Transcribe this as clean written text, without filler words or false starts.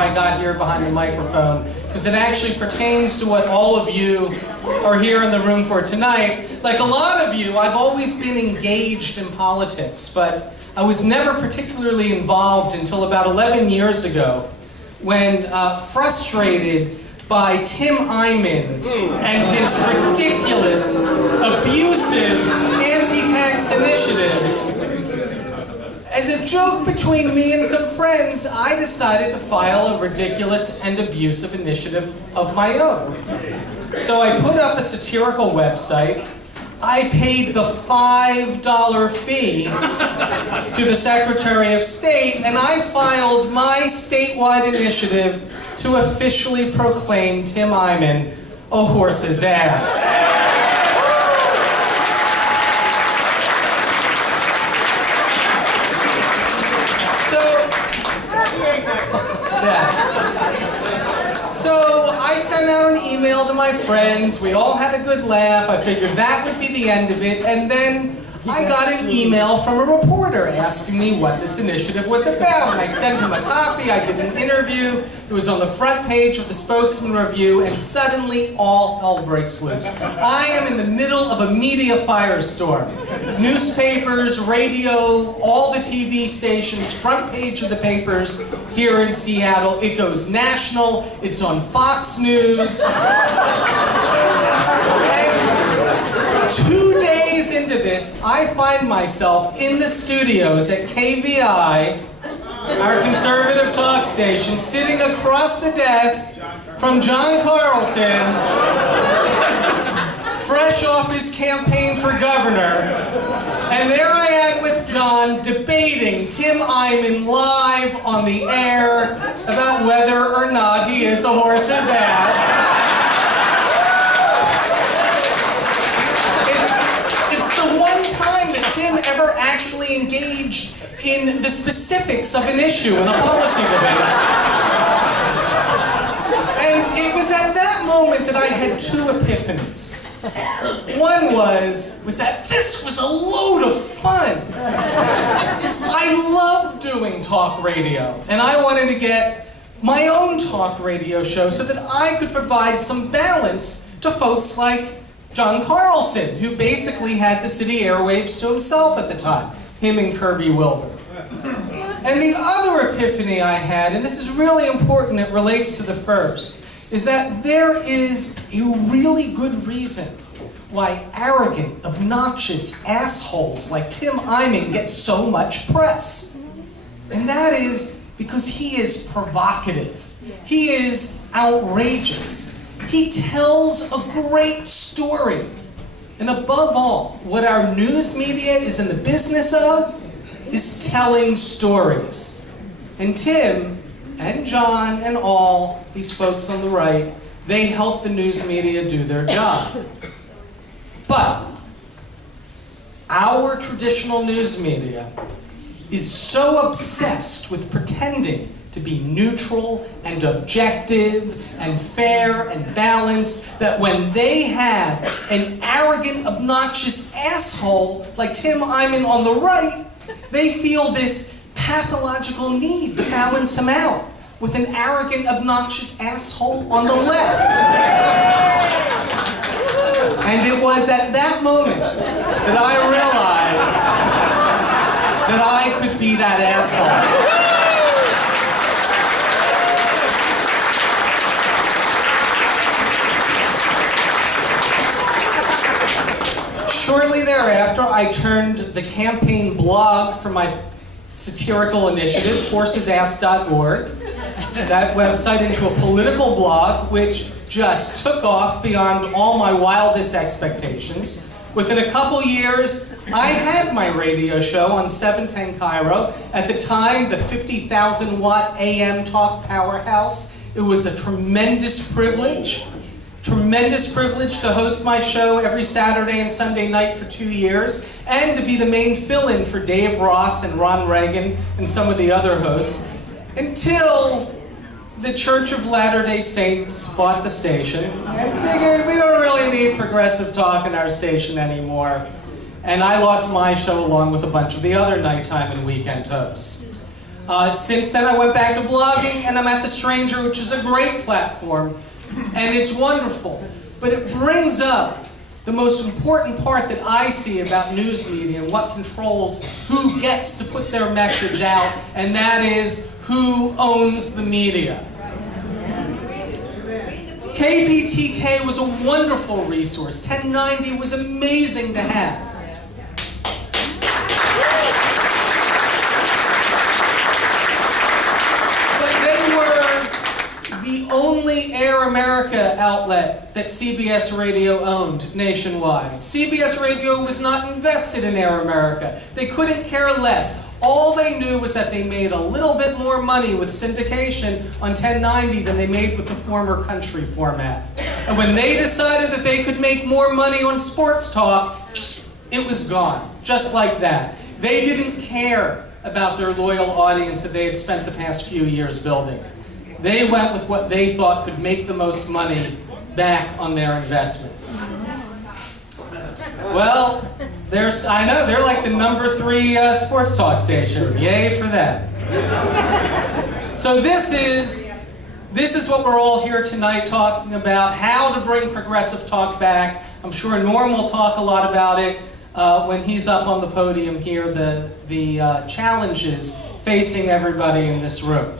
I got here behind the microphone, because it actually pertains to what all of you are here in the room for tonight. Like a lot of you, I've always been engaged in politics, but I was never particularly involved until about 11 years ago, when frustrated by Tim Eyman and his ridiculous, abusive anti-tax initiatives. As a joke between me and some friends, I decided to file a ridiculous and abusive initiative of my own. So I put up a satirical website. I paid the $5 fee to the Secretary of State, and I filed my statewide initiative to officially proclaim Tim Eyman a horse's ass. So I sent out an email to my friends. We all had a good laugh. I figured that would be the end of it. And then I got an email from a reporter asking me what this initiative was about. And I sent him a copy. I did an interview. It was on the front page of the Spokesman Review, and suddenly all hell breaks loose. I am in the middle of a media firestorm. Newspapers, radio, all the TV stations, front page of the papers here in Seattle. It goes national. It's on Fox News. And 2 days into this, I find myself in the studios at KVI, our conservative talk station, sitting across the desk from John Carlson, fresh off his campaign for governor. And there I am with John debating Tim Eyman live on the air about whether or not he is a horse's ass. It's the one time that Tim ever actually engaged in the specifics of an issue in a policy debate. And it was at that moment that I had two epiphanies. One was that this was a load of fun. I love doing talk radio, and I wanted to get my own talk radio show so that I could provide some balance to folks like John Carlson, who basically had the city airwaves to himself at the time, him and Kirby Wilbur. And the other epiphany I had, and this is really important, it relates to the first, is that there is a really good reason why arrogant, obnoxious assholes like Tim Eyman get so much press. And that is because he is provocative. He is outrageous. He tells a great story. And above all, what our news media is in the business of is telling stories. And Tim and John and all these folks on the right, they help the news media do their job. But our traditional news media is so obsessed with pretending to be neutral and objective and fair and balanced that when they have an arrogant, obnoxious asshole like Tim Eyman on the right, they feel this pathological need to balance him out with an arrogant, obnoxious asshole on the left. And it was at that moment that I realized that I could be that asshole. Shortly thereafter, I turned the campaign blog for my satirical initiative, horsesass.org, that website into a political blog, which just took off beyond all my wildest expectations. Within a couple years, I had my radio show on 710 Cairo. At the time, the 50,000-watt AM talk powerhouse. It was a tremendous privilege to host my show every Saturday and Sunday night for 2 years, and to be the main fill-in for Dave Ross and Ron Reagan and some of the other hosts, until the Church of Latter-day Saints bought the station and figured we don't really need progressive talk in our station anymore. And I lost my show along with a bunch of the other nighttime and weekend hosts. Since then, I went back to blogging, and I'm at The Stranger, which is a great platform, and it's wonderful. But it brings up the most important part that I see about news media and what controls who gets to put their message out, and that is who owns the media. KBTK was a wonderful resource. 1090 was amazing to have. But they were the only Air America outlet that CBS Radio owned nationwide. CBS Radio was not invested in Air America. They couldn't care less. All they knew was that they made a little bit more money with syndication on 1090 than they made with the former country format. And when they decided that they could make more money on sports talk, it was gone, just like that. They didn't care about their loyal audience that they had spent the past few years building. They went with what they thought could make the most money back on their investment. Well, I know, they're like the #3 sports talk station. Yay for them. So this is what we're all here tonight talking about, how to bring progressive talk back. I'm sure Norm will talk a lot about it when he's up on the podium here, the challenges facing everybody in this room.